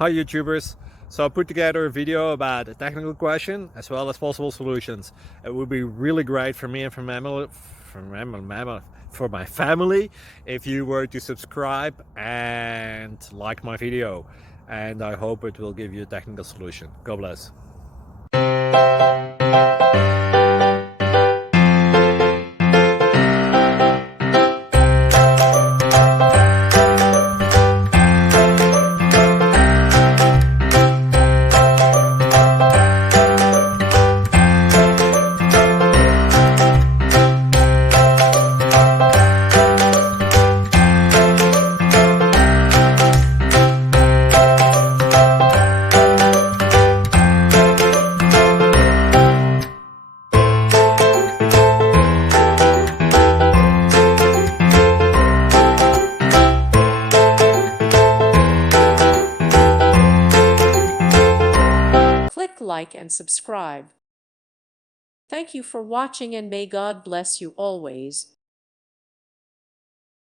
Hi YouTubers! So I put together a video about a technical question as well as possible solutions. It would be really great for me and for my family if you were to subscribe and like my video, and I hope it will give you a technical solution. God bless. Click like and subscribe. Thank you for watching and may God bless you always.